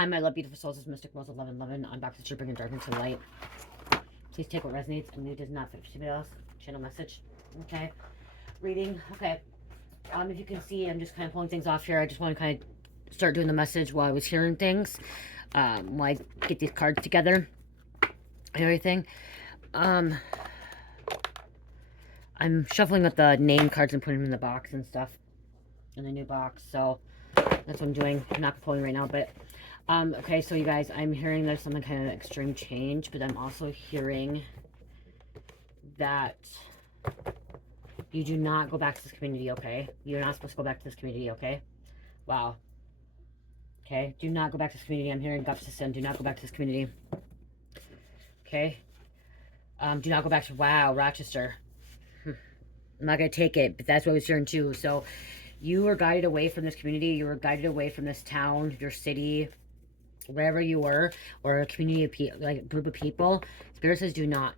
Hi, my love, beautiful souls. It's Mystic Rose 1111. I'm back to bringing dark into light. Please take what resonates and who does not fit for somebody else. Channel message. Okay. Reading. Okay. If you can see, I'm just kind of pulling things off here. I just want to kind of start doing the message while I was hearing things. While I get these cards together and everything. I'm shuffling up the name cards and putting them in the box and stuff. In the new box. So that's what I'm doing. I'm not pulling right now, but okay, so you guys, I'm hearing there's some kind of extreme change, but I'm also hearing that you do not go back to this community, okay? You're not supposed to go back to this community, okay? Wow. Okay, do not go back to this community. I'm hearing Gups to send. Do not go back to this community. Okay? Do not go back to, wow, Rochester. I'm not going to take it, but that's what I was hearing too. So you were guided away from this community. You were guided away from this town, your city, wherever you were, or a community of people, like a group of people. Spirit says do not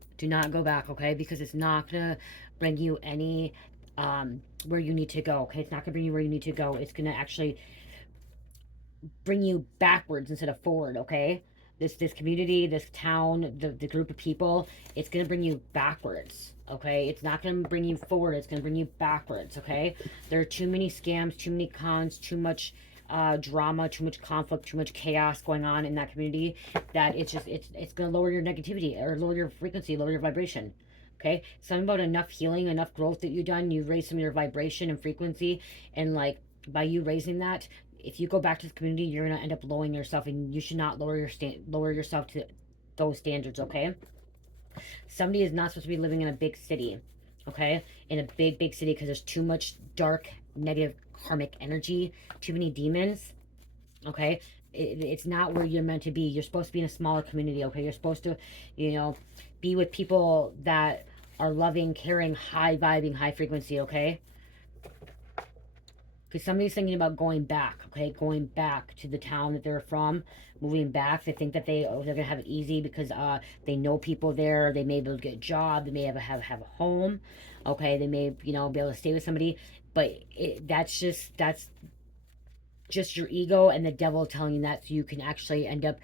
go back, okay? Because it's not gonna bring you any where you need to go, okay? It's not gonna bring you where you need to go. It's gonna actually bring you backwards instead of forward, okay? This community, this town, the group of people, it's gonna bring you backwards, okay? It's not gonna bring you forward. It's gonna bring you backwards, okay? There are too many scams, too many cons, too much drama, too much conflict, too much chaos going on in that community, that it's going to lower your negativity, or lower your frequency, lower your vibration. Okay, something about enough healing, enough growth that you've done, you raise some of your vibration and frequency, and like by you raising that, if you go back to the community, you're going to end up lowering yourself, and you should not lower yourself to those standards. Okay, somebody is not supposed to be living in a big city, okay, in a big city, because there's too much dark, negative, karmic energy, too many demons, okay? It's not where you're meant to be. You're supposed to be in a smaller community, okay? You're supposed to, you know, be with people that are loving, caring, high vibing, high frequency, okay? Because somebody's thinking about going back, okay? Going back to the town that they're from, moving back. They think that they're going to have it easy because they know people there. They may be able to get a job. They may have a home, okay? They may, you know, be able to stay with somebody. But that's just your ego and the devil telling you that, so you can actually end up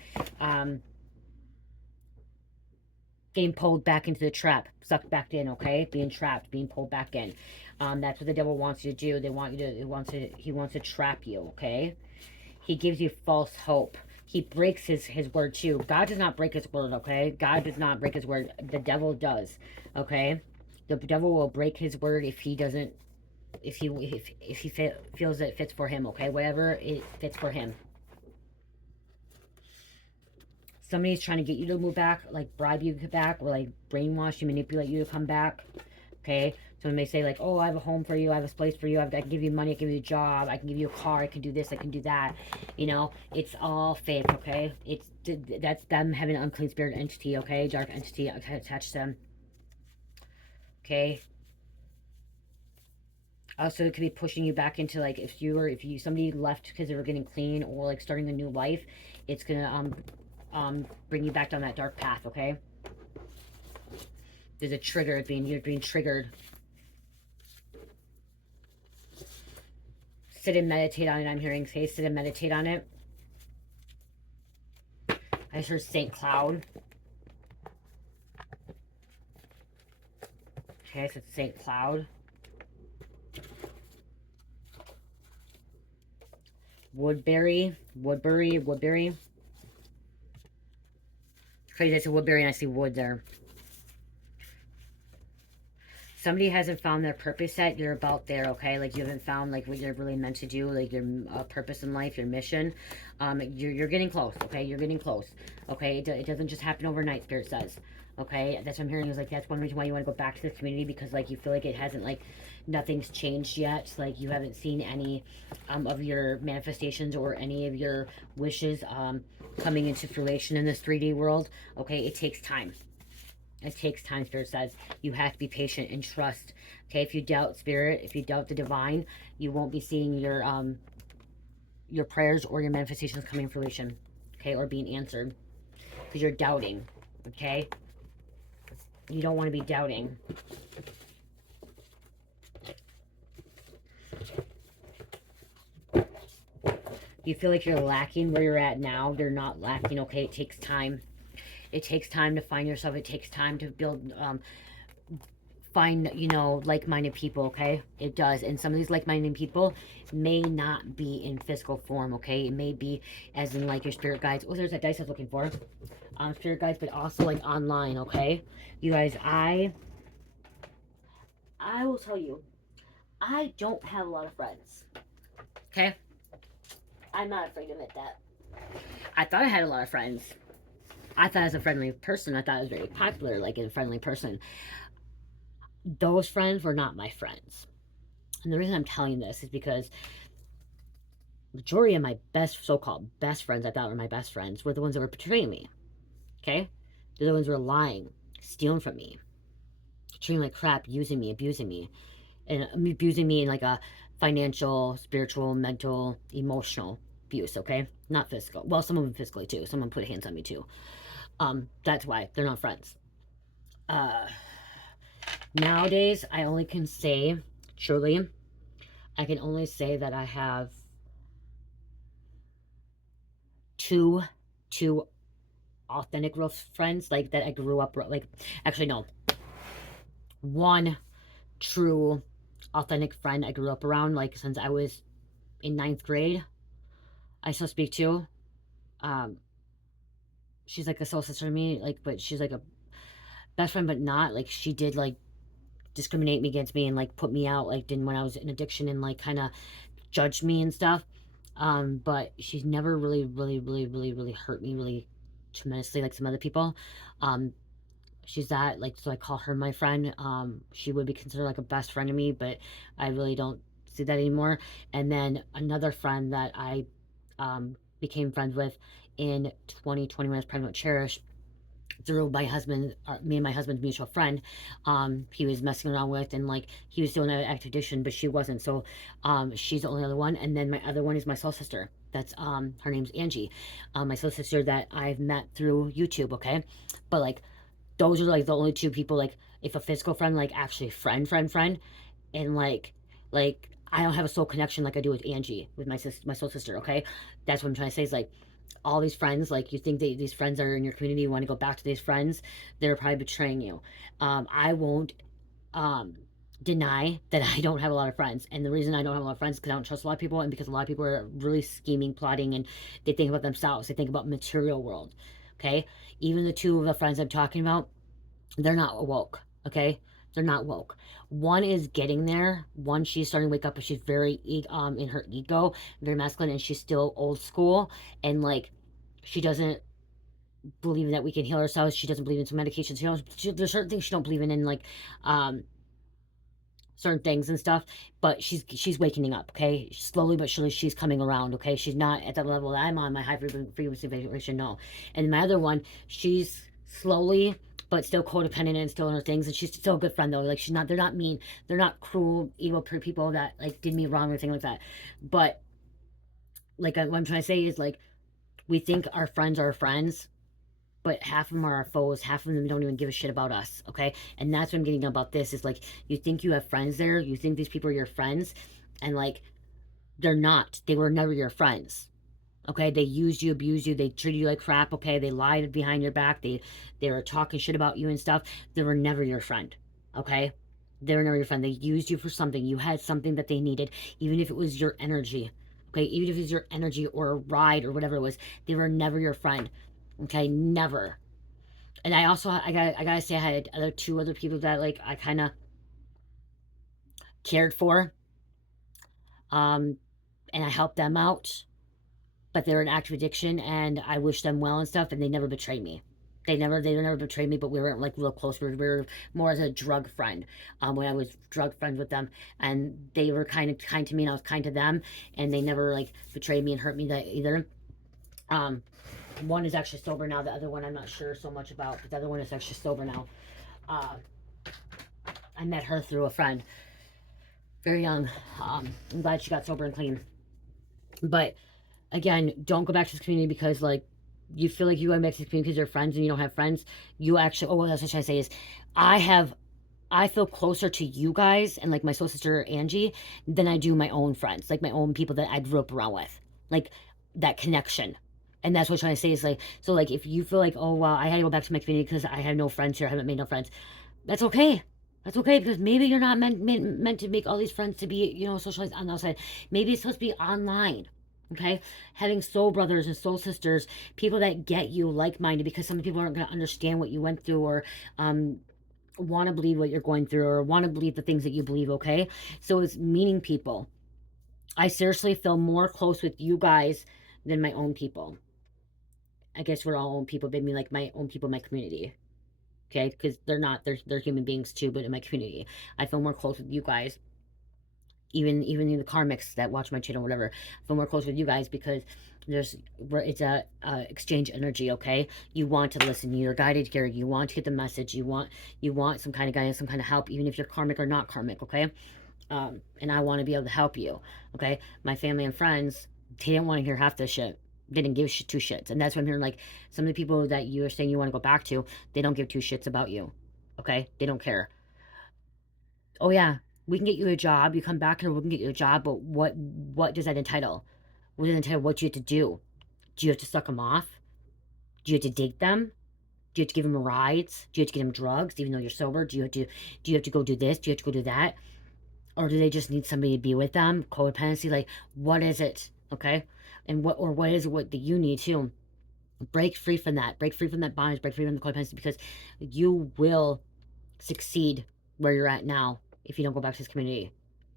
getting pulled back into the trap, sucked back in, okay? Being trapped, being pulled back in. That's what the devil wants you to do. He wants to trap you, okay? He gives you false hope. He breaks his word too. God does not break his word, okay? God does not break his word. The devil does, okay? The devil will break his word if he doesn't, if he feels that it fits for him, okay? Whatever it fits for him. Somebody's trying to get you to move back, like bribe you to get back, or like brainwash you, manipulate you to come back, okay? Someone may say like, oh, I have a home for you, I have a place for you, I can give you money, I can give you a job, I can give you a car, I can do this, I can do that. You know, it's all fake, okay? That's them having an unclean spirit entity, okay? Dark entity attached to them, okay? Also, it could be pushing you back into, like, if somebody left because they were getting clean, or like starting a new life, it's gonna bring you back down that dark path, okay? There's a trigger, you're being triggered. Sit and meditate on it, I'm hearing. Say, sit and meditate on it. I just heard St. Cloud. Okay, so it's St. Cloud. Woodbury. Crazy, I said Woodbury and I see wood there. Somebody hasn't found their purpose yet. You're about there, okay? Like, you haven't found, like, what you're really meant to do, like, your purpose in life, your mission. You're getting close, okay? You're getting close, okay? It doesn't just happen overnight, Spirit says, okay? That's what I'm hearing, is, like, that's one reason why you want to go back to this community, because, like, you feel like it hasn't, like, nothing's changed yet. Like, you haven't seen any of your manifestations or any of your wishes coming into fruition in this 3D world, okay? It takes time. It takes time, Spirit says. You have to be patient and trust. Okay, if you doubt Spirit, if you doubt the divine, you won't be seeing your prayers or your manifestations coming to fruition. Okay, or being answered. Because you're doubting. Okay? You don't want to be doubting. You feel like you're lacking where you're at now. They're not lacking, okay? It takes time. It takes time to find yourself. It takes time to build, find, you know, like-minded people, okay? It does. And some of these like-minded people may not be in physical form, okay? It may be as in like your spirit guides. Oh, there's that dice I was looking for. Spirit guides, but also like online, okay? You guys, I will tell you, I don't have a lot of friends, okay? I'm not afraid to admit that. I thought I had a lot of friends. I thought I was a friendly person. I thought I was very popular, like a friendly person. Those friends were not my friends. And the reason I'm telling you this is because majority of my best, so-called best friends I thought were my best friends were the ones that were betraying me, okay? They're the ones who were lying, stealing from me, treating me like crap, using me, abusing me, and abusing me in like a financial, spiritual, mental, emotional abuse, okay? Not physical. Well, some of them physically too. Someone put hands on me too. That's why they're not friends. Nowadays, I only can say, truly, I can only say that I have two authentic real friends, like that I grew up, like, actually no, one true authentic friend I grew up around, like since I was in 9th grade. I still speak to. She's like a soul sister to me, like, but she's like a best friend, but not like she did like discriminate me against me and like put me out, like didn't when I was in addiction and like kind of judged me and stuff. But she's never really hurt me really tremendously like some other people. She's that, like, so I call her my friend. She would be considered like a best friend to me, but I really don't see that anymore. And then another friend that I became friends with in 2020 when I was pregnant with Cherish, through my husband, me and my husband's mutual friend. He was messing around with, and like he was doing an active addiction, but she wasn't. So she's the only other one. And then my other one is my soul sister. That's her name's Angie. My soul sister that I've met through YouTube, okay? But like those are like the only two people, like if a physical friend, like actually friend, and like I don't have a soul connection like I do with Angie, with my sister, my soul sister, okay? That's what I'm trying to say is like all these friends, like you think these friends are in your community, you want to go back to these friends, they're probably betraying you. I won't deny that I don't have a lot of friends, and the reason I don't have a lot of friends is because I don't trust a lot of people, and because a lot of people are really scheming, plotting, and they think about themselves, they think about material world, okay? Even the two of the friends I'm talking about, they're not woke, okay? They're not woke. One is getting there. One, she's starting to wake up, but she's very in her ego, very masculine, and she's still old school, and like she doesn't believe that we can heal ourselves. She doesn't believe in some medications. You know, there's certain things she don't believe in like certain things and stuff. But she's waking up. Okay, slowly but surely she's coming around. Okay, she's not at the level that I'm on, my high frequency vibration. No, and my other one, she's slowly but still codependent and still in her things, and she's still a good friend though. Like she's not, they're not mean, they're not cruel, evil people that like did me wrong or anything like that. But like what I'm trying to say is like we think our friends are friends, but half of them are our foes. Half of them don't even give a shit about us, okay? And that's what I'm getting about this is like you think you have friends there, you think these people are your friends, and like they're not. They were never your friends, okay? They used you, abused you, they treated you like crap, okay? They lied behind your back, they were talking shit about you and stuff. They were never your friend, okay? They were never your friend. They used you for something. You had something that they needed, even if it was your energy, okay? Even if it was your energy or a ride or whatever it was, they were never your friend, okay? Never. And I also I gotta say I had two other people that like I kind of cared for, um, and I helped them out, but they're in active addiction, and I wish them well and stuff, and they never betrayed me. They never betrayed me, but we weren't like real close. We were more as a drug friend. When I was drug friends with them, and they were kind of kind to me, and I was kind to them, and they never like betrayed me and hurt me that either. Um, One is actually sober now. The other one I'm not sure so much about, but the other one is actually sober now. Uh, I met her through a friend, very young. I'm glad she got sober and clean. But again, don't go back to this community because like you feel like you gotta make this community because you're friends and you don't have friends. You actually, oh, well, that's what I say is, I feel closer to you guys and like my soul sister Angie than I do my own friends, like my own people that I grew up around with. Like that connection. And that's what I'm trying to say is like, so like if you feel like, oh, well, I had to go back to my community because I have no friends here, I haven't made no friends. That's okay. That's okay, because maybe you're not meant to make all these friends to be, you know, socialized on the outside. Maybe it's supposed to be online. Okay, having soul brothers and soul sisters, people that get you like-minded, because some people aren't going to understand what you went through, or want to believe what you're going through, or want to believe the things that you believe. Okay, so it's meeting people. I seriously feel more close with you guys than my own people. I guess we're all own people, but I mean like my own people in my community. Okay, because they're human beings too, but in my community, I feel more close with you guys. Even in the karmics that watch my channel, whatever, I feel more close with you guys because it's a exchange energy. Okay, you want to listen, you're guided here, you want to get the message, you want some kind of guidance, some kind of help, even if you're karmic or not karmic. Okay, and I want to be able to help you. Okay, my family and friends, they didn't want to hear half this shit. They didn't give two shits. And that's what I'm hearing. Like, some of the people that you're saying you want to go back to, they don't give two shits about you. Okay, they don't care. Oh yeah, we can get you a job, you come back here, we can get you a job, but what does that entitle? What does it entitle? What do you have to do? Do you have to suck them off? Do you have to date them? Do you have to give them rides? Do you have to get them drugs even though you're sober? Do you have to go do this? Do you have to go do that? Or do they just need somebody to be with them? Codependency, like, what is it? Okay, and what is it what that you need to break free from that? Break free from that bondage. Break free from the codependency, because you will succeed where you're at now if you don't go back to this community.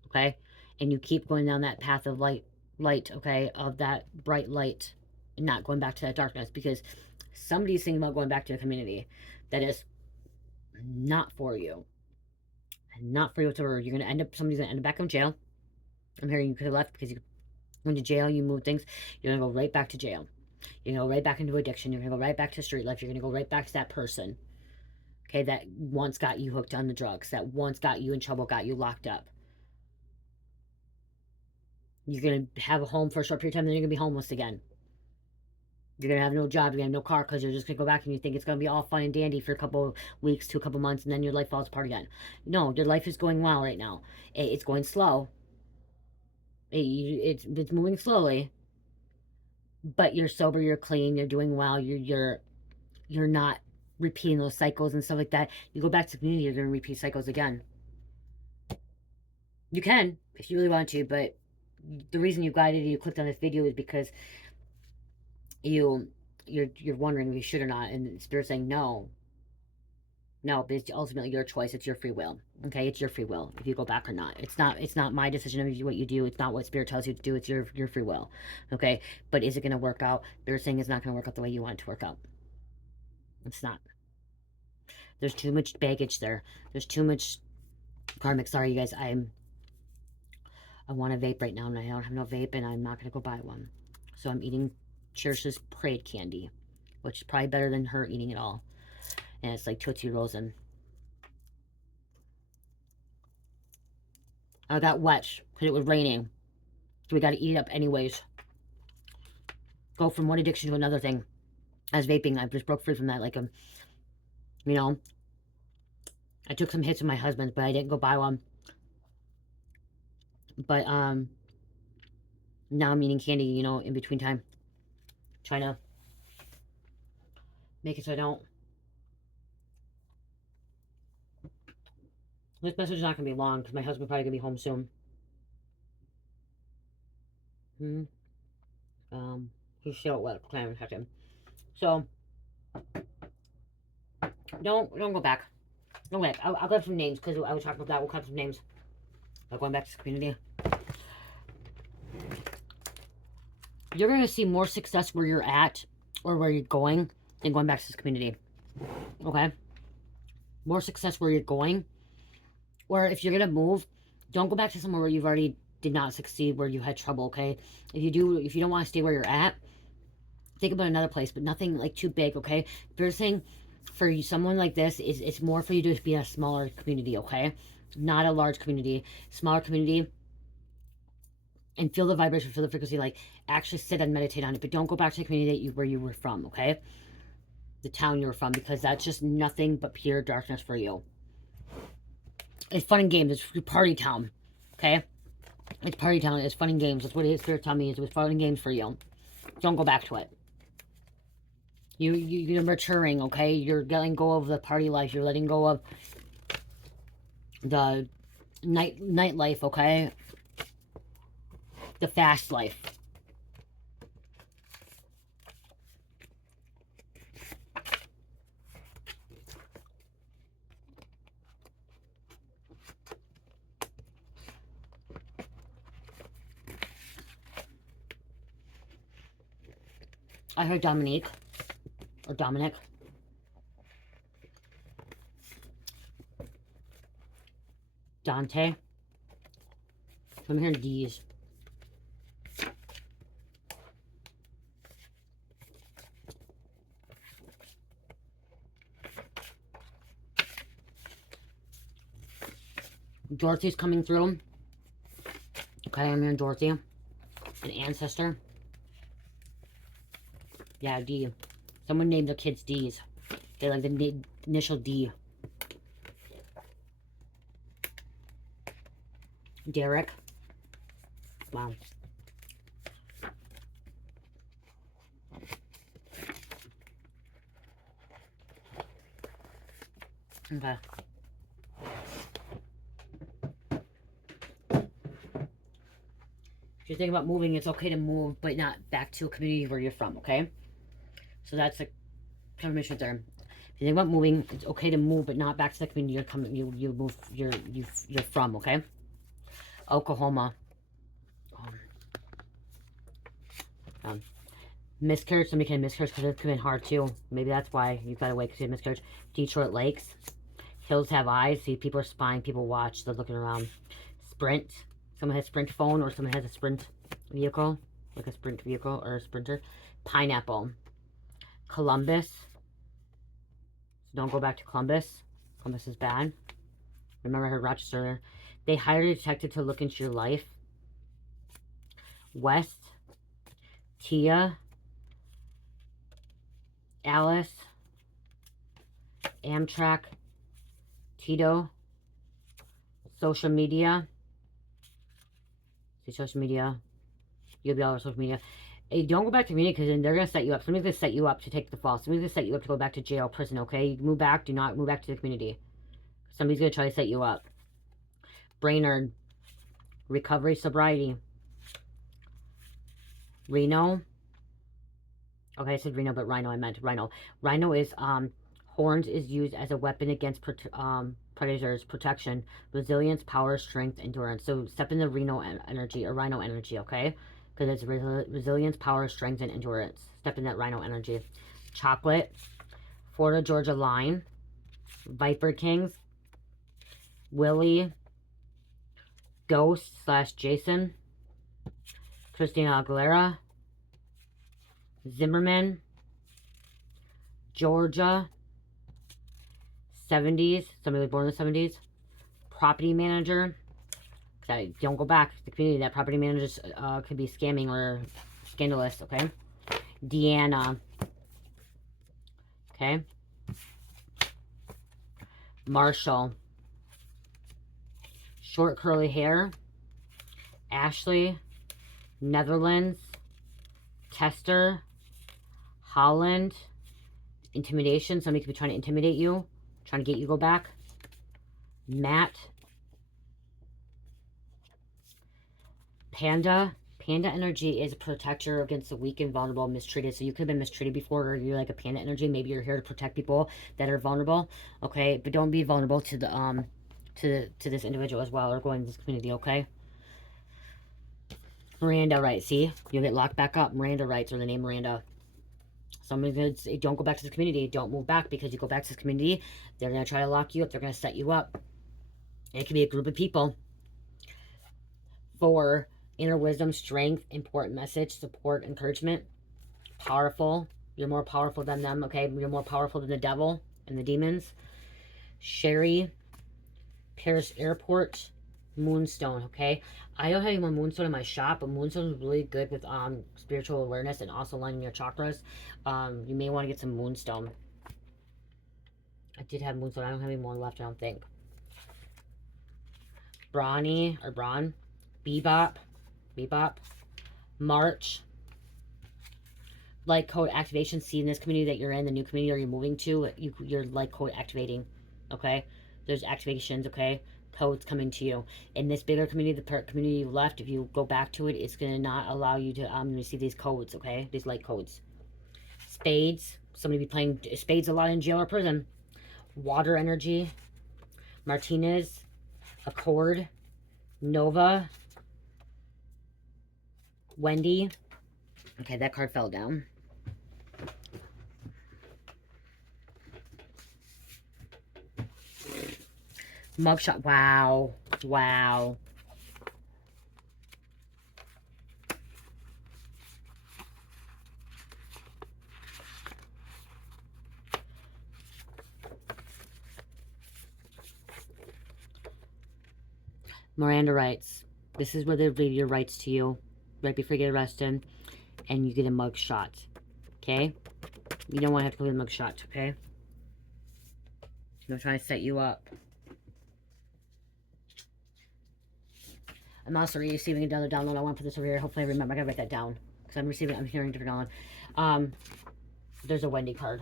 Okay, and you keep going down that path of light. Okay, of that bright light, and not going back to that darkness, because somebody's thinking about going back to a community that is not for you. Not for you whatsoever. You're gonna end up, somebody's gonna end up back in jail. I'm hearing you could have left because you went to jail, you moved things. You're gonna go right back to jail. You're gonna go right back into addiction. You're gonna go right back to street life. You're gonna go right back to that person, okay, that once got you hooked on the drugs, that once got you in trouble, got you locked up. You're gonna have a home for a short period of time, then you're gonna be homeless again. You're gonna have no job, you're gonna have no car, because you're just gonna go back and you think it's gonna be all fun and dandy for a couple of weeks to a couple months, and then your life falls apart again. No, your life is going well right now. It's going slow. It's moving slowly, but you're sober, you're clean, you're doing well, you're not repeating those cycles and stuff like that. You go back to the community, you're gonna repeat cycles again. You can if you really want to, but the reason you clicked on this video is because you're wondering if you should or not, and the Spirit's saying no. No, but it's ultimately your choice. It's your free will. Okay, it's your free will if you go back or not. It's not my decision of what you do. It's not what Spirit tells you to do. It's your free will. Okay, but is it going to work out? They're saying it's not going to work out the way you want it to work out. It's not. There's too much baggage there. There's too much karmic. Sorry, you guys. I want a vape right now, and I don't have no vape, and I'm not going to go buy one. So I'm eating Church's Parade candy, which is probably better than her eating it all. And it's like Tootsie Rolls, and I got wet because it was raining. So we got to eat it up anyways. Go from one addiction to another thing. As vaping, I just broke free from that. Like, you know, I took some hits with my husband, but I didn't go buy one. But, now I'm eating candy, you know, in between time. Trying to make it so I don't. This message is not going to be long because my husband's probably going to be home soon. He's still at work. Plan to him. So, don't go back. Don't go back. I'll grab some names because I was talking about that. We'll grab some names. I'm going back to the community. You're going to see more success where you're at or where you're going than going back to this community. Okay? More success where you're going. Or if you're going to move, don't go back to somewhere where you've already did not succeed, where you had trouble, okay? If you don't want to stay where you're at, think about another place, but nothing like too big, okay? First thing for you, someone like this, it's more for you to be a smaller community, okay? Not a large community. Smaller community. And feel the vibration, feel the frequency, like actually sit and meditate on it. But don't go back to the community where you were from, okay? The town you were from, because that's just nothing but pure darkness for you. It's fun and games. It's party town, okay? It's party town. It's fun and games. That's what his Spirit told me. It was fun and games for you. Don't go back to it. You're maturing, okay? You're letting go of the party life. You're letting go of the nightlife, okay? The fast life. I heard Dominique. Or Dominic. Dante. I'm hearing D's. Dorothy's coming through. Okay, I'm hearing Dorothy. An ancestor. Yeah, D. Someone named their kids D's. They like the initial D. Derek. Wow. Okay. If you're thinking about moving, it's okay to move, but not back to a community where you're from, okay? So that's a confirmation there. If you think about moving, it's okay to move, but not back to the community you're coming. You're from, okay? Oklahoma. Miscarriage. Somebody can miscarriage because it's been hard too. Maybe that's why you've got to wait because you had miscarriage. Detroit Lakes. Hills have eyes. See, people are spying. People watch. They're looking around. Sprint. Someone has a Sprint phone or someone has a Sprint vehicle, like a Sprint vehicle or a Sprinter. Pineapple. Columbus. So don't go back to Columbus. Columbus is bad. Remember, I heard Rochester. They hired a detective to look into your life. West. Tia. Alice. Amtrak. Tito. Social media. See, social media. You'll be all over social media. Hey, don't go back to community because then they're going to set you up. Somebody's going to set you up to take the fall. Somebody's going to set you up to go back to jail, prison, okay? You move back. Do not move back to the community. Somebody's going to try to set you up. Brainerd. Recovery, sobriety. Rhino. Okay, I said Rhino, but Rhino, I meant Rhino. Rhino is, horns is used as a weapon against predators, protection, resilience, power, strength, endurance. So step in the Rhino energy, or Rhino energy, okay? Because it's resilience, power, strength, and endurance. Step in that Rhino energy. Chocolate. Florida, Georgia line. Viper Kings. Willie. Ghost / Jason. Christina Aguilera. Zimmerman. Georgia. 70s. Somebody was born in the 70s. Property manager. Don't go back to the community. That property managers could be scamming or scandalous, okay? Deanna. Okay. Marshall. Short curly hair. Ashley. Netherlands. Tester. Holland. Intimidation. Somebody could be trying to intimidate you. Trying to get you to go back. Matt. Panda. Panda energy is a protector against the weak and vulnerable, mistreated. So you could have been mistreated before, or you're like a panda energy. Maybe you're here to protect people that are vulnerable. Okay, but don't be vulnerable to the to this individual as well, or going to this community. Okay. Miranda writes. See, you'll get locked back up. Miranda writes, or the name Miranda. Somebody's gonna say, don't go back to the community. Don't move back, because you go back to the community, they're gonna try to lock you up. They're gonna set you up. It could be a group of people. 4. Inner wisdom, strength, important message, support, encouragement. Powerful. You're more powerful than them, okay? You're more powerful than the devil and the demons. Sherry. Paris Airport. Moonstone, okay? I don't have any more Moonstone in my shop, but Moonstone is really good with spiritual awareness and also lining your chakras. You may want to get some Moonstone. I did have Moonstone. I don't have any more left, I don't think. Brawny, or Braun. Bebop. March. light code activation. See in this community that you're in, the new community or you're moving to, you're light code activating. Okay, there's activations. Okay, codes coming to you in this bigger community. The community you left, if you go back to it, it's going to not allow you to receive these codes. Okay, these light codes. Spades, somebody be playing spades a lot in jail or prison. Water energy, Martinez, Accord, Nova, Wendy. Okay, that card fell down. Mugshot. Wow. Wow. Miranda writes, this is where they read your rights to you right before you get arrested, and you get a mug shot. Okay? You don't want to have to go get a mug shot, okay? I'm trying to set you up. I'm also receiving another download. I want to put this over here. Hopefully I remember. I gotta write that down. Because I'm hearing different download. There's a Wendy card.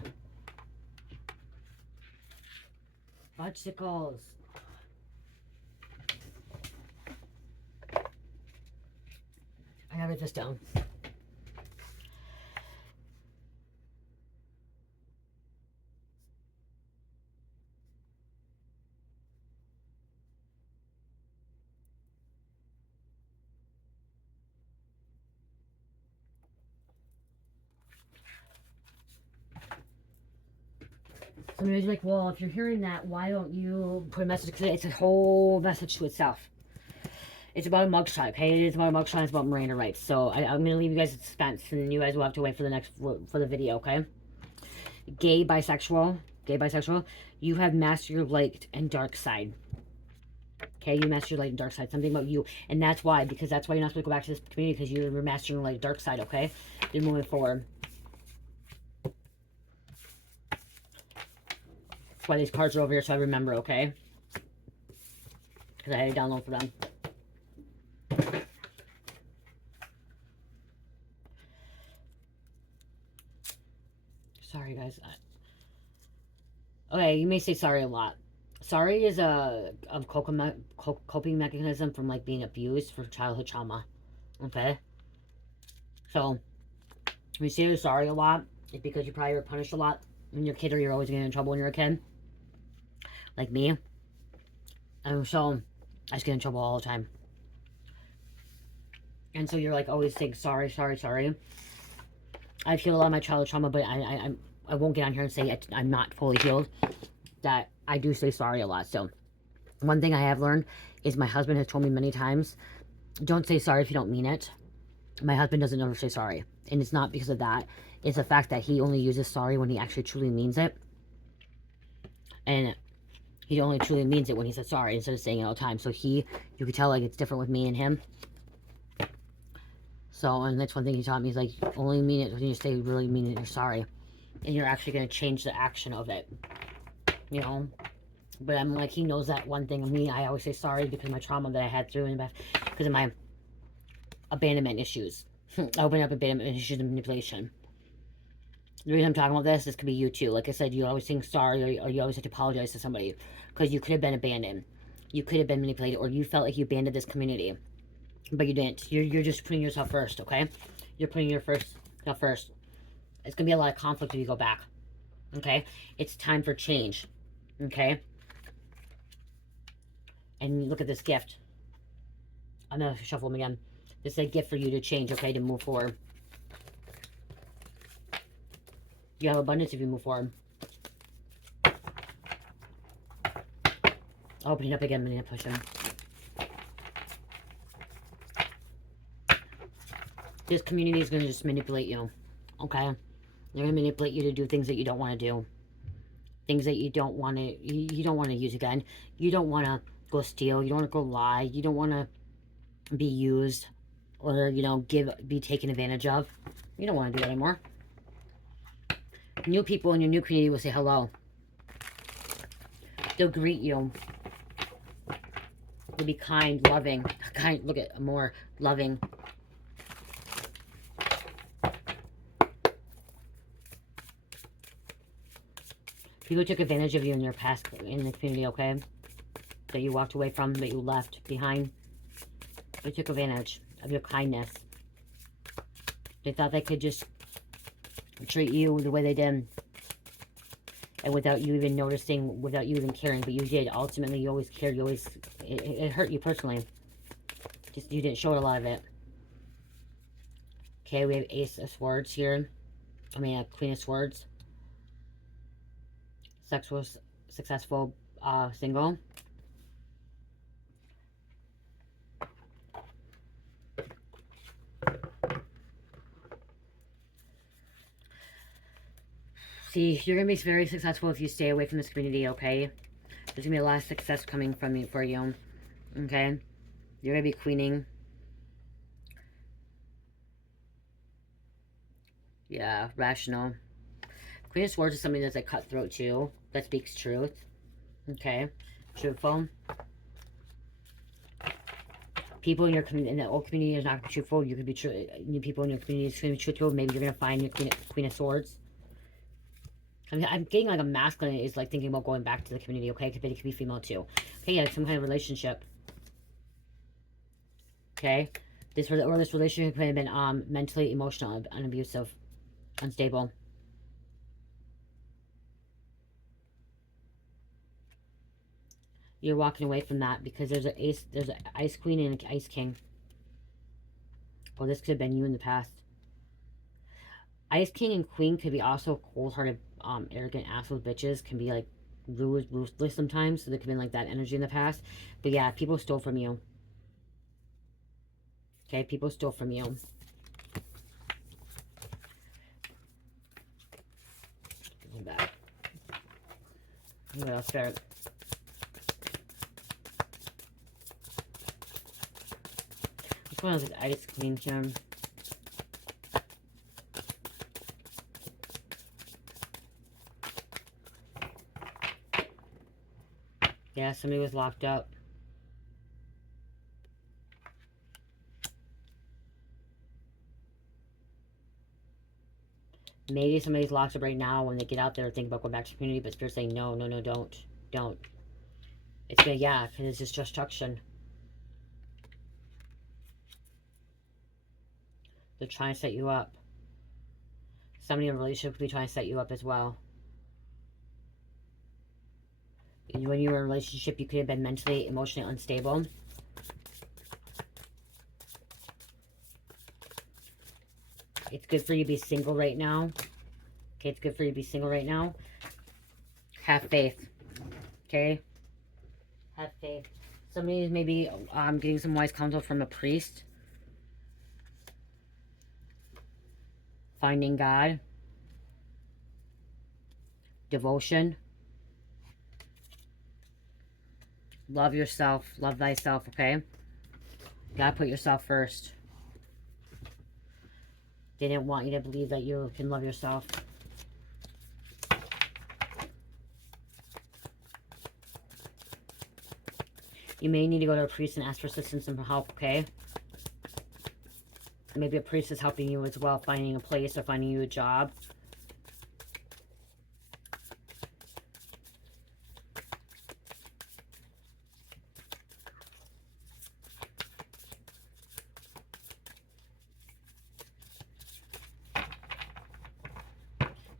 Fudgesicles. I gotta write this down. Somebody's like, well, if you're hearing that, why don't you put a message? Because it's a whole message to itself. It's about a mugshot, okay? It is about a mugshot. It's about Miranda rights. So I'm gonna leave you guys in suspense, and you guys will have to wait for the video, okay? Gay, bisexual, you have mastered your light and dark side. Okay, you master your light and dark side. Something about you, and that's why. Because that's why you're not supposed to go back to this community, because you're mastering your light and dark side. Okay, you're moving forward. That's why these cards are over here, so I remember. Okay, because I had to download for them. Sorry, guys. Okay, you may say sorry a lot. Sorry is a coping mechanism from like being abused for childhood trauma. Okay, so when you say you're sorry a lot, it's because you probably were punished a lot when you're a kid, or you're always getting in trouble when you're a kid, like me. And so I just get in trouble all the time. And so you're like always saying sorry. I feel a lot of my childhood trauma, but I won't get on here and say I'm not fully healed. That I do say sorry a lot. So one thing I have learned is my husband has told me many times, don't say sorry if you don't mean it. My husband doesn't ever say sorry. And it's not because of that. It's the fact that he only uses sorry when he actually truly means it. And he only truly means it when he says sorry instead of saying it all the time. So you could tell like it's different with me and him. So, and that's one thing he taught me is like, only mean it when you say really mean it, you're sorry. And you're actually going to change the action of it. You know? But I'm like, he knows that one thing of me. I always say sorry because of my trauma that I had through in the past. Because of my abandonment issues. Opening up abandonment issues and manipulation. The reason I'm talking about this could be you too. Like I said, you always think sorry, or you always have to apologize to somebody. Because you could have been abandoned. You could have been manipulated. Or you felt like you abandoned this community. But you didn't. You're just putting yourself first, okay? You're putting yourself first. It's going to be a lot of conflict if you go back. Okay? It's time for change. Okay? And look at this gift. I'm going to shuffle them again. This is a gift for you to change, okay? To move forward. You have abundance if you move forward. Open it up again. I'm going to push them. This community is going to just manipulate you. Okay? They're going to manipulate you to do things that you don't want to do. Things that you don't want to, you don't want to use again. You don't want to go steal. You don't want to go lie. You don't want to be used or, you know, be taken advantage of. You don't want to do that anymore. New people in your new community will say hello. They'll greet you. They'll be kind, loving. Kind, look at more loving. People took advantage of you in your past, in the community, okay? That you walked away from, that you left behind. They took advantage of your kindness. They thought they could just treat you the way they did. And without you even noticing, without you even caring. But you did. Ultimately, you always cared. You always, it hurt you personally. Just, you didn't show a lot of it. Okay, we have Ace of Swords here. I mean, Queen of Swords. Successful single. See, you're going to be very successful if you stay away from this community, okay? There's going to be a lot of success coming from me for you, okay? You're going to be queening. Yeah, rational. Queen of Swords is somebody that's a cutthroat too, that speaks truth, okay? Truthful. People in your community, in the old community, is not going to be truthful. You could be true. New people in your community is going to be truthful. Maybe you're going to find your Queen of Swords. I'm getting like a masculine is like thinking about going back to the community, okay? But it could be female too. Okay, yeah, some kind of relationship. Okay? This relationship could have been mentally, emotional, and abusive, unstable. You're walking away from that because there's an Ice Queen and an Ice King. Well, this could have been you in the past. Ice King and Queen could be also cold-hearted, arrogant asshole bitches. Can be like rude, ruthless sometimes. So there could have been like that energy in the past. But yeah, people stole from you. Okay, people stole from you. Back. What else, Spirit? Which one is it? Ice Queen here? Yeah, somebody was locked up. Maybe somebody's locked up right now. When they get out there, think about going back to the community, but Spirit's saying, no, no, no, don't. It's gonna, yeah, because it's just destruction. They're trying to set you up. Somebody in a relationship could be trying to set you up as well. And when you were in a relationship, you could have been mentally, emotionally unstable. It's good for you to be single right now. Okay, it's good for you to be single right now. Have faith. Okay? Have faith. Somebody is maybe getting some wise counsel from a priest. Finding God. Devotion. Love yourself. Love thyself, okay? You gotta put yourself first. They didn't want you to believe that you can love yourself. You may need to go to a priest and ask for assistance and help, okay? Maybe a priest is helping you as well, finding a place or finding you a job.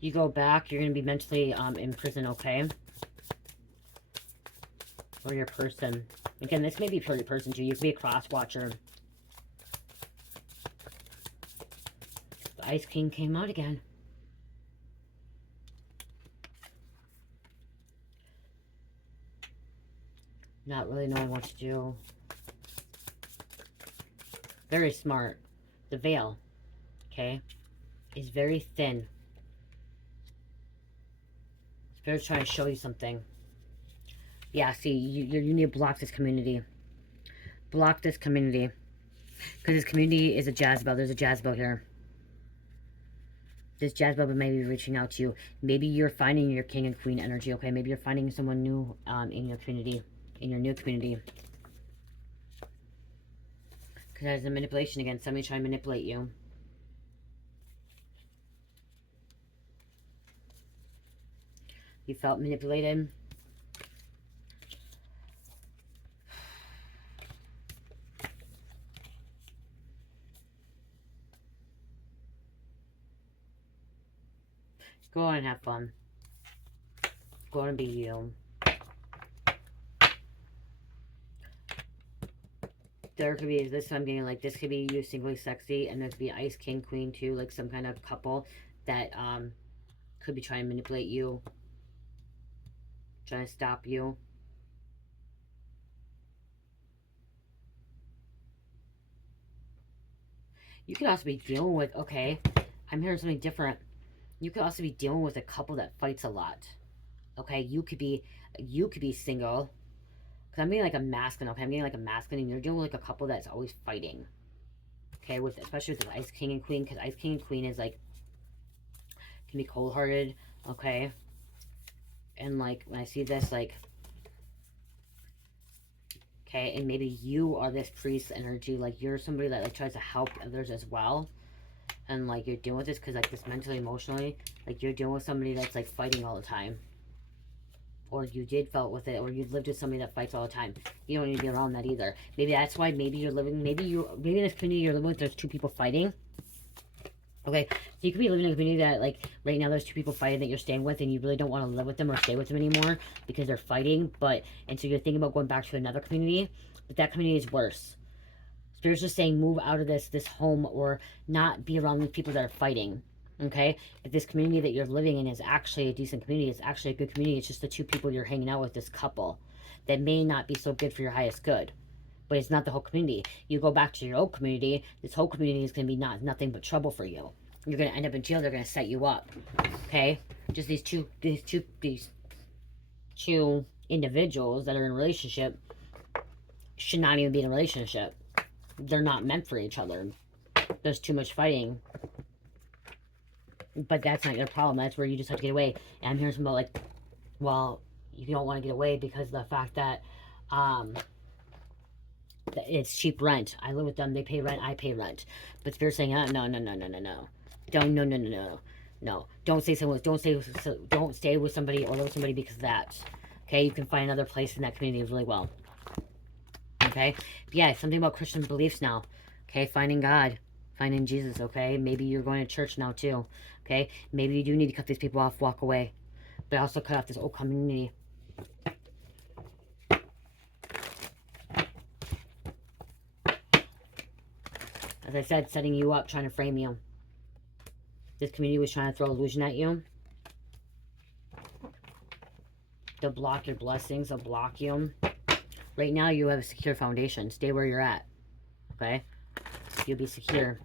You go back, you're going to be mentally in prison, okay? Or your person. Again, this may be for your person too. You could be a cross watcher. The Ice King came out again. Not really knowing what to do. Very smart. The veil, okay, is very thin. Spirit's trying to show you something. Yeah, see, you need to block this community. Block this community. Because this community is a Jezebel. There's a Jezebel here. This Jezebel may be reaching out to you. Maybe you're finding your king and queen energy, okay? Maybe you're finding someone new in your community. In your new community. Because there's a manipulation again. Somebody trying to manipulate you. You felt manipulated. Go on and have fun. Go on and be you. There could be, this I'm getting, like, this could be you singly sexy, and there could be Ice King Queen too, like some kind of couple that could be trying to manipulate you, trying to stop you. You could also be dealing with, okay, I'm hearing something different. You could also be dealing with a couple that fights a lot. Okay, you could be single. Because I'm getting like a masculine, okay? I'm getting like a masculine, and you're dealing with like a couple that's always fighting. Okay, with, especially with the Ice King and Queen, because Ice King and Queen is like, can be cold-hearted, okay? And like, when I see this, like, okay, and maybe you are this priest energy, like you're somebody that like tries to help others as well. And like you're dealing with this because like this mentally, emotionally, like you're dealing with somebody that's like fighting all the time. Or you did felt with it, or you lived with somebody that fights all the time. You don't need to be around that either. Maybe that's why, maybe you're living, maybe in this community you're living with, there's two people fighting. Okay, so you could be living in a community that, like, right now there's two people fighting that you're staying with, and you really don't want to live with them or stay with them anymore because they're fighting, and so you're thinking about going back to another community, but that community is worse. Spirit's just saying move out of this home, or not be around the people that are fighting. Okay, if this community that you're living in is actually a decent community, it's actually a good community, it's just the two people you're hanging out with, this couple, that may not be so good for your highest good. But it's not the whole community. You go back to your old community, this whole community is going to be nothing but trouble for you. You're going to end up in jail. They're going to set you up. Okay, just these two individuals that are in a relationship should not even be in a relationship. They're not meant for each other. There's too much fighting. But that's not your problem. That's where you just have to get away. And I'm hearing something about, like, well, you don't want to get away because of the fact that it's cheap rent. I live with them. They pay rent. I pay rent. But Spirit's saying, no. Don't, no. Don't stay with somebody or live with somebody because of that. Okay, you can find another place in that community really well. Okay, but yeah, something about Christian beliefs now. Okay, finding God, finding Jesus. Okay, maybe you're going to church now too. Okay, maybe you do need to cut these people off, walk away, but also cut off this old community. As I said, setting you up, trying to frame you. This community was trying to throw illusion at you. They'll block your blessings. They'll block you. Right now, you have a secure foundation. Stay where you're at. Okay? You'll be secure.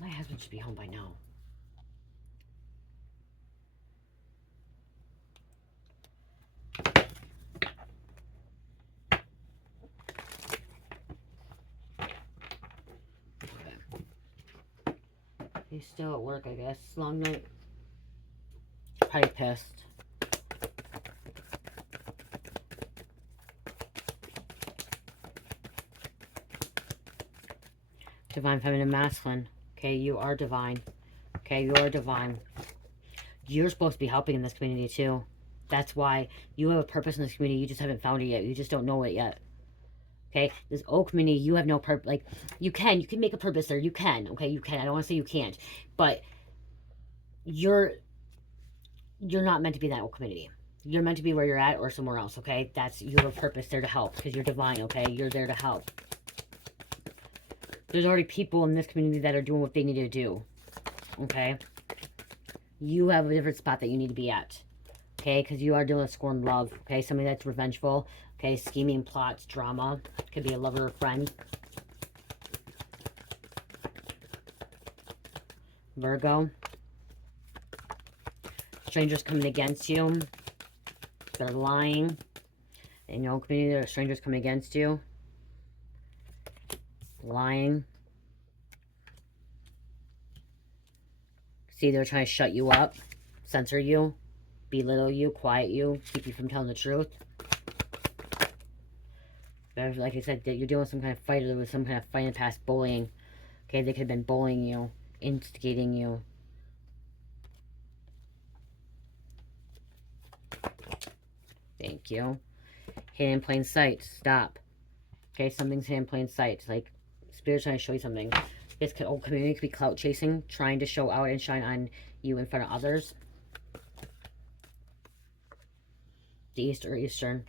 My husband should be home by now. He's still at work, I guess. Long night. Probably pissed. Divine Feminine Masculine. Okay, you are divine. Okay, you are divine. You're supposed to be helping in this community too. That's why you have a purpose in this community. You just haven't found it yet. You just don't know it yet. Okay, this old community, you have no purpose. Like, you can make a purpose there. You can, okay, you can. I don't want to say you can't, but you're not meant to be in that old community. You're meant to be where you're at or somewhere else, okay? That's your purpose there to help because you're divine, okay? You're there to help. There's already people in this community that are doing what they need to do, okay? You have a different spot that you need to be at, okay? Because you are dealing with scorned love, okay? Somebody that's revengeful, okay? Scheming, plots, drama. Could be a lover or friend. Virgo. Strangers coming against you. They're lying. In your own community, there are strangers coming against you. Lying. See, they're trying to shut you up, censor you, belittle you, quiet you, keep you from telling the truth. But like I said, that you're dealing with some kind of fight, or there was some kind of fight in the past, bullying. Okay, they could have been bullying you, instigating you. Thank you. Hidden in plain sight. Stop. Okay, something's hidden in plain sight. It's like Spirit's trying to show you something. This whole community could be clout chasing, trying to show out and shine on you in front of others. The East or Eastern.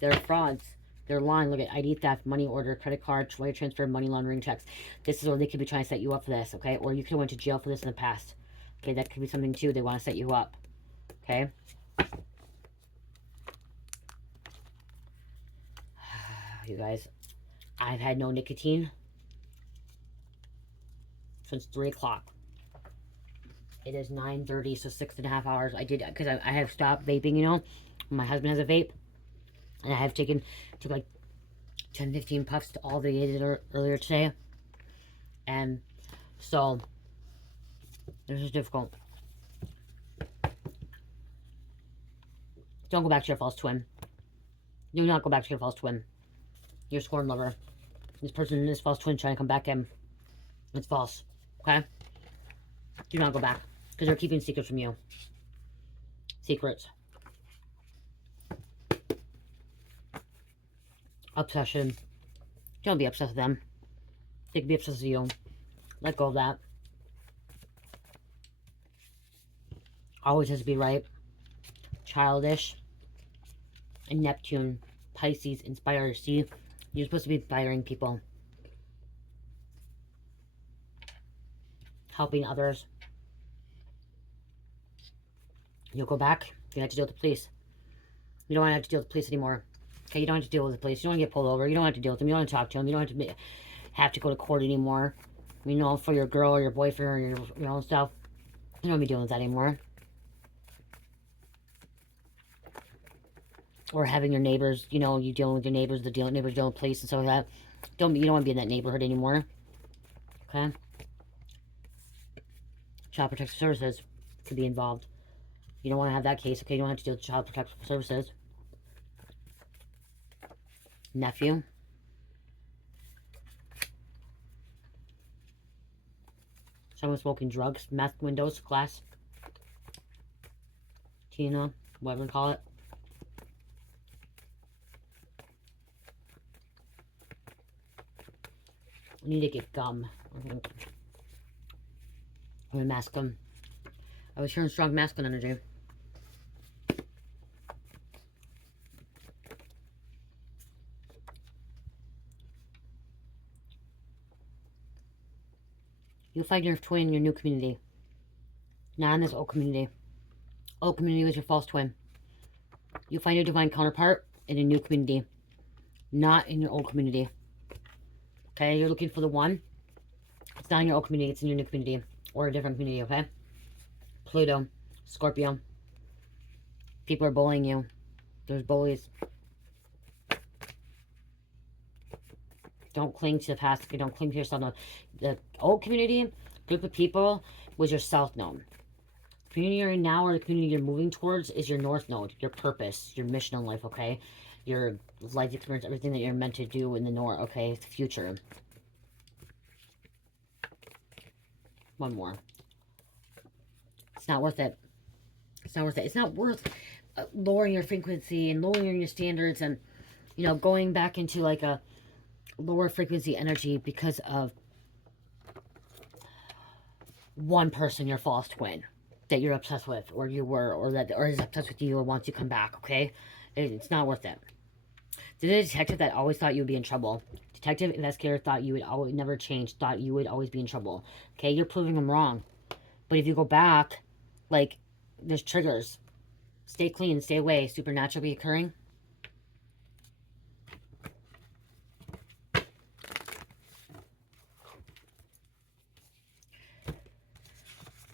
They're frauds. They're lying. Look at ID theft, money order, credit card, wire transfer, money laundering checks. This is where they could be trying to set you up for this, okay? Or you could have went to jail for this in the past. Okay, that could be something too. They want to set you up. Okay? You guys, I've had no nicotine since 3 o'clock. It is 9:30, so 6.5 hours. I did, because I have stopped vaping, you know. My husband has a vape. And I have took like 10, 15 puffs to all the earlier today. And so, this is difficult. Don't go back to your false twin. Do not go back to your false twin. Your scorn lover. This person, this false twin trying to come back in. It's false. Okay? Do not go back. Because they're keeping secrets from you. Secrets. Obsession. Don't be obsessed with them. They can be obsessed with you. Let go of that. Always has to be right. Childish. And Neptune. Pisces. Inspire. See? You're supposed to be inspiring people. Helping others. You'll go back. You have to deal with the police. You don't want to have to deal with the police anymore. Okay, you don't have to deal with the police. You don't want to get pulled over. You don't have to deal with them. You don't have to talk to them. You don't have to go to court anymore. You know, for your girl or your boyfriend or your own stuff. You don't be dealing with that anymore. Or having your neighbors, you know, you dealing with your neighbors, neighbors dealing with police and stuff like that. You don't want to be in that neighborhood anymore. Okay? Child Protective Services could be involved. You don't want to have that case, okay? You don't have to deal with Child Protective Services. Nephew. Someone smoking drugs, meth, windows, glass. Tina, whatever you call it. I need to get gum, I think. I'm gonna mask them. I was hearing strong masculine energy. You'll find your twin in your new community. Not in this old community. Old community was your false twin. You'll find your divine counterpart in a new community. Not in your old community. Okay, you're looking for the one. It's not in your old community, it's in your new community. Or a different community, okay? Pluto, Scorpio. People are bullying you. There's bullies. Don't cling to the past. Okay, don't cling to yourself. No. The old community, group of people, was your south node. The community you're in now, or the community you're moving towards, is your north node. Your purpose, your mission in life, okay? Your life experience, everything that you're meant to do in the north, okay? The future. One more. It's not worth it. It's not worth it. It's not worth lowering your frequency and lowering your standards and, you know, going back into like a lower frequency energy because of one person, your false twin, that you're obsessed with, or you were, or is obsessed with you or wants you to come back, okay? It's not worth it. The detective that always thought you would be in trouble. Detective investigator thought you would always never change, thought you would always be in trouble. Okay, you're proving them wrong. But if you go back, like, there's triggers. Stay clean, stay away. Supernatural be occurring.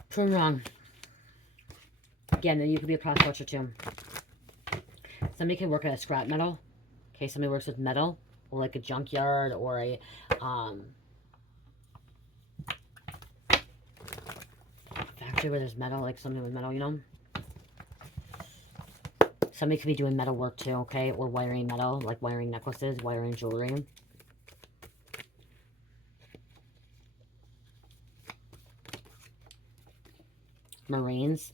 Proven wrong. Again, then you could be a cross-culture too. Somebody can work at a scrap metal. Okay, somebody works with metal, or like a junkyard, or a factory where there's metal, like something with metal, you know. Somebody could be doing metal work too, okay? Or wiring metal, like wiring necklaces, wiring jewelry. Marines.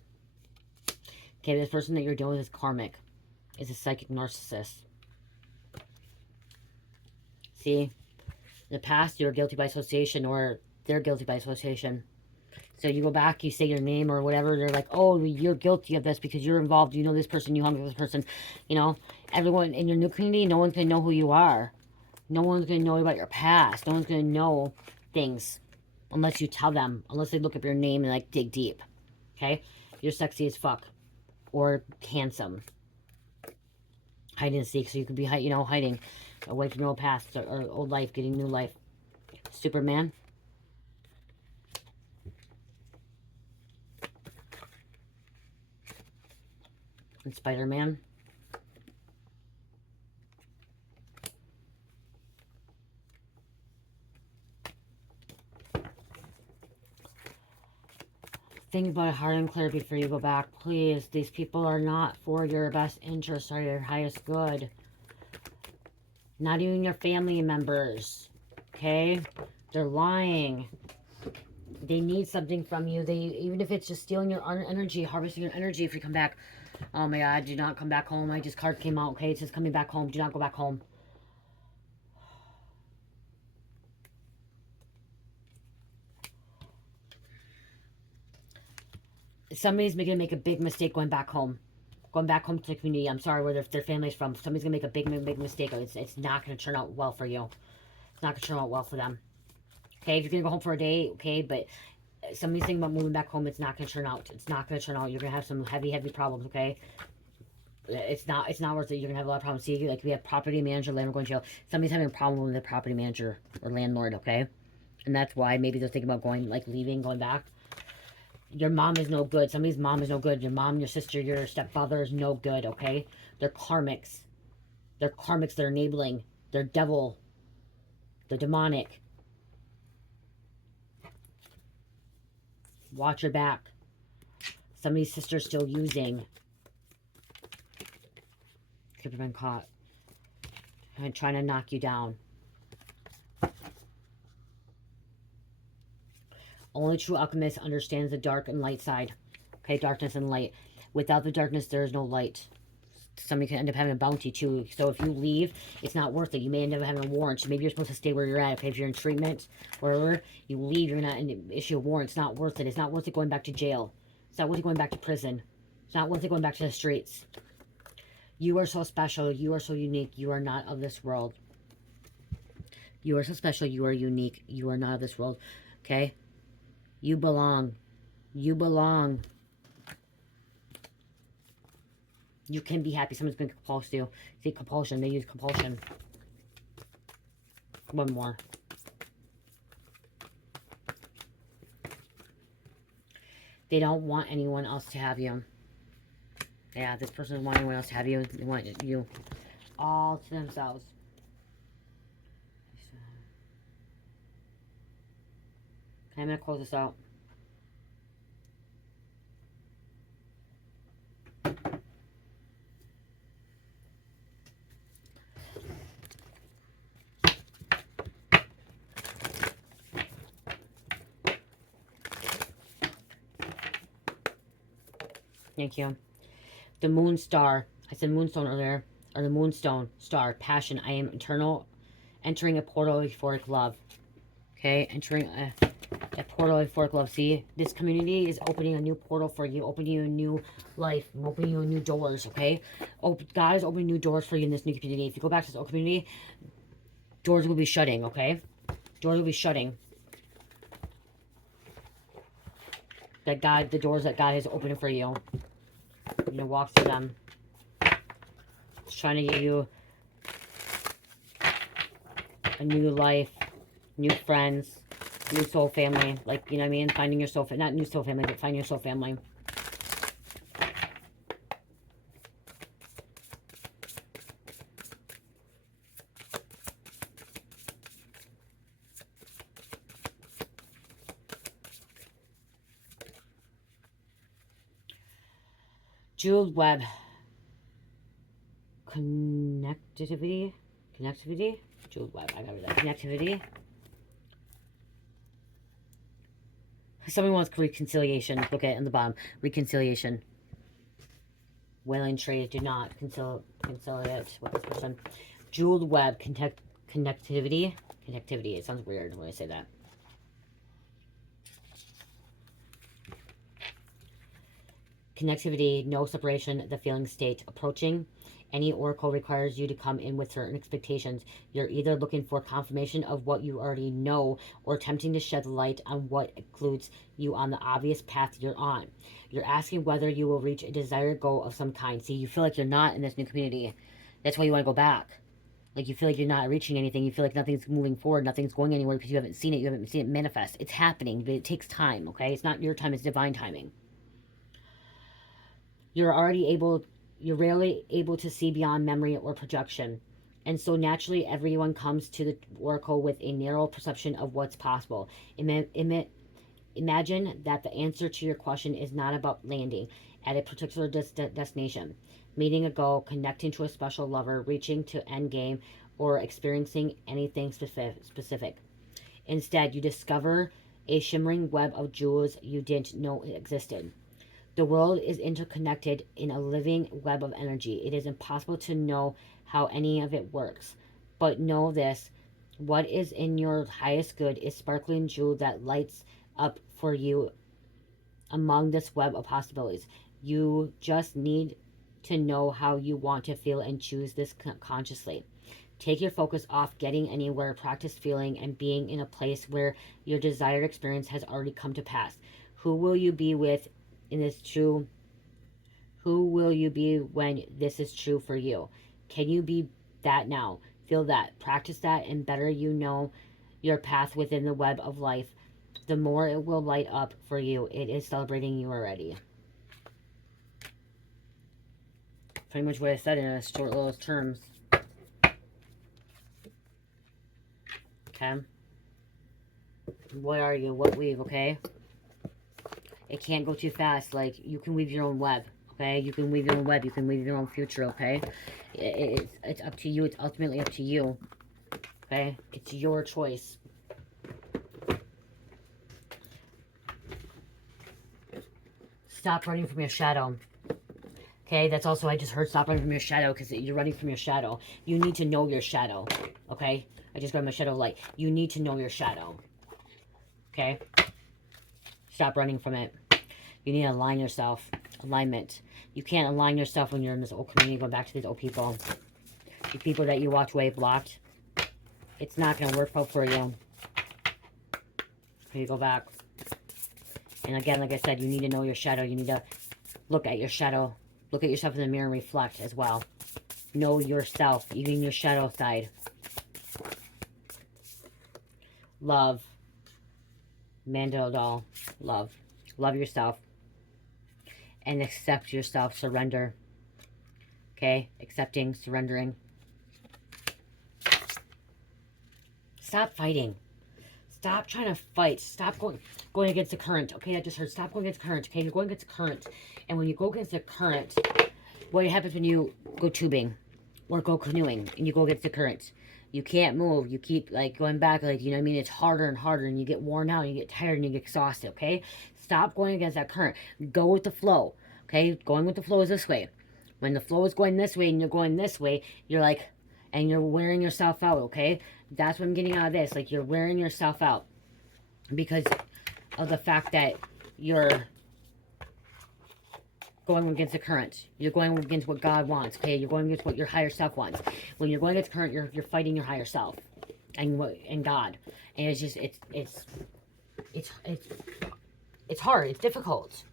Okay, this person that you're dealing with is karmic. Is a psychic narcissist. See? In the past, you were guilty by association, or they're guilty by association. So you go back, you say your name or whatever, they're like, oh, you're guilty of this because you're involved, you know this person, you hung with this person. You know, everyone in your new community, no one's going to know who you are. No one's going to know about your past. No one's going to know things unless you tell them, unless they look up your name and like dig deep. Okay? You're sexy as fuck. Or handsome. Hide and seek, so you could be, you know, hiding away from your old past or old life, getting new life. Superman. And Spider-Man. Think about it hard and clear before you go back. Please, these people are not for your best interest or your highest good. Not even your family members. Okay? They're lying. They need something from you. Even if it's just stealing your energy, harvesting your energy if you come back. Oh my God, do not come back home. This card came out, okay? It says coming back home. Do not go back home. Somebody's going to make a big mistake going back home. Going back home to the community. I'm sorry where their family's from. Somebody's going to make a big mistake. It's not going to turn out well for you. It's not going to turn out well for them. Okay, if you're going to go home for a day, okay, but somebody's thinking about moving back home. It's not going to turn out. It's not going to turn out. You're going to have some heavy problems, okay? It's not worth it. You're going to have a lot of problems. See, like we have property manager, landlord going to jail. Somebody's having a problem with the property manager or landlord, okay? And that's why maybe they're thinking about going, like leaving, going back. Your mom is no good. Somebody's mom is no good. Your mom, your sister, your stepfather is no good, okay? They're karmics. They're karmics. They're enabling. They're devil. They're demonic. Watch your back. Somebody's sister's still using. Could have been caught. And trying to knock you down. Only true alchemist understands the dark and light side. Okay, darkness and light. Without the darkness, there is no light. Somebody can end up having a bounty too. So if you leave, it's not worth it. You may end up having a warrant. Maybe you're supposed to stay where you're at. Okay, if you're in treatment, wherever you leave, you're not issue a warrant. It's not worth it. It's not worth it going back to jail. It's not worth it going back to prison. It's not worth it going back to the streets. You are so special. You are so unique. You are not of this world. You are so special. You are unique. You are not of this world. Okay? You belong. You belong. You can be happy. Someone's going to compulse you. See, compulsion. They use compulsion. One more. They don't want anyone else to have you. Yeah, this person doesn't want anyone else to have you. They want you all to themselves. Okay, I'm going to close this out. Thank you. The moon star. I said moonstone earlier. Or the moonstone star. Passion. I am eternal. Entering a portal of euphoric love. Okay, entering a portal of euphoric love. See, this community is opening a new portal for you. Opening you a new life. Opening you new doors, okay? God is opening new doors for you in this new community. If you go back to this old community, doors will be shutting, okay? Doors will be shutting. The doors that God has opened for you. You're gonna walk through them. It's trying to give you a new life, new friends, new soul family. Like, you know what I mean? Finding your soul, not new soul family, but finding your soul family. Jeweled web. connectivity, jeweled web, I got rid of that, connectivity. Someone wants reconciliation. Look at it in the bottom. Reconciliation. Whaling trade. Do not conciliate with this person. Jeweled web. Connectivity. Connectivity. It sounds weird when I say that. Connectivity. No separation. The feeling state. Approaching. Any oracle requires you to come in with certain expectations. You're either looking for confirmation of what you already know or attempting to shed light on what includes you on the obvious path you're on. You're asking whether you will reach a desired goal of some kind. See, you feel like you're not in this new community. That's why you want to go back. Like, you feel like you're not reaching anything. You feel like nothing's moving forward. Nothing's going anywhere because you haven't seen it. You haven't seen it manifest. It's happening, but it takes time, okay? It's not your time. It's divine timing. You're rarely able to see beyond memory or projection. And so naturally, everyone comes to the oracle with a narrow perception of what's possible. Imagine that the answer to your question is not about landing at a particular destination, meeting a goal, connecting to a special lover, reaching to end game, or experiencing anything specific. Instead, you discover a shimmering web of jewels you didn't know existed. The world is interconnected in a living web of energy. It is impossible to know how any of it works. But know this, what is in your highest good is sparkling jewel that lights up for you among this web of possibilities. You just need to know how you want to feel and choose this consciously. Take your focus off getting anywhere, practice feeling and being in a place where your desired experience has already come to pass. Who will you be with in this true? Who will you be when this is true for you? Can you be that now? Feel that, practice that, and better you know your path within the web of life, the more it will light up for you. It is celebrating you already. Pretty much what I said in a short little terms. Okay. What are you? What weave, okay? It can't go too fast. Like, you can weave your own web, okay? You can weave your own web. You can weave your own future, okay? It's up to you. It's ultimately up to you, okay? It's your choice. Stop running from your shadow. Okay, that's also, I just heard stop running from your shadow because you're running from your shadow. You need to know your shadow, okay? I just got my shadow light. You need to know your shadow, okay? Stop running from it. You need to align yourself. Alignment. You can't align yourself when you're in this old community, going back to these old people. The people that you walked away, blocked. It's not going to work out for you. You go back. And again, like I said, you need to know your shadow. You need to look at your shadow. Look at yourself in the mirror and reflect as well. Know yourself, even your shadow side. Love. Mandel doll. Love. Love yourself. And accept yourself. Surrender. Okay? Accepting, surrendering. Stop fighting. Stop trying to fight. Stop going against the current. Okay, I just heard stop going against the current. Okay, you're going against the current. And when you go against the current, what happens when you go tubing or go canoeing and you go against the current? You can't move. You keep like going back, like, you know what I mean? It's harder and harder and you get worn out and you get tired and you get exhausted, okay? Stop going against that current. Go with the flow, okay? Going with the flow is this way. When the flow is going this way and you're going this way, you're like, and you're wearing yourself out, okay? That's what I'm getting out of this. Like, you're wearing yourself out because of the fact that you're going against the current. You're going against what God wants, okay? You're going against what your higher self wants. When you're going against the current, you're fighting your higher self and God. And it's just, it's hard. It's difficult.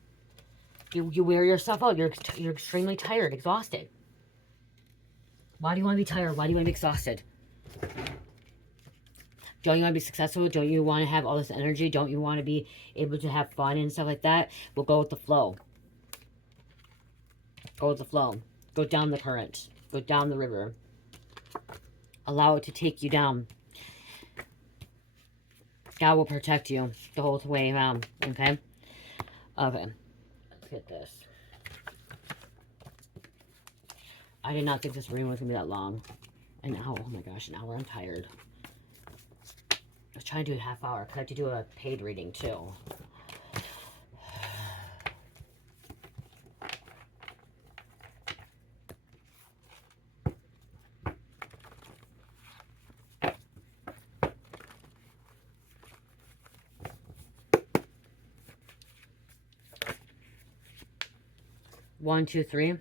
You wear yourself out. You're extremely tired, exhausted. Why do you want to be tired? Why do you want to be exhausted? Don't you want to be successful? Don't you want to have all this energy? Don't you want to be able to have fun and stuff like that? Well, go with the flow. Go with the flow. Go down the current. Go down the river. Allow it to take you down. God will protect you the whole way around. Okay? Okay. Let's get this. I did not think this reading was going to be that long. An hour. Oh my gosh, an hour. I'm tired. I was trying to do a half hour. I have to do a paid reading too. 1, 2, 3.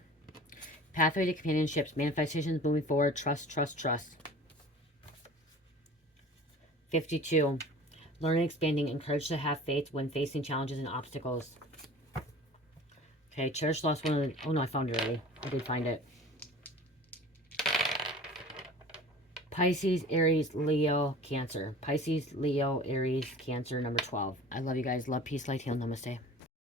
Pathway to companionships, manifestations moving forward, trust, trust, trust. 52. Learning, expanding, encouraged to have faith when facing challenges and obstacles. Okay, cherish lost one of the... Oh no, I found it already. I did find it. Pisces, Aries, Leo, Cancer. Pisces, Leo, Aries, Cancer, number 12. I love you guys. Love, peace, light, heal, namaste.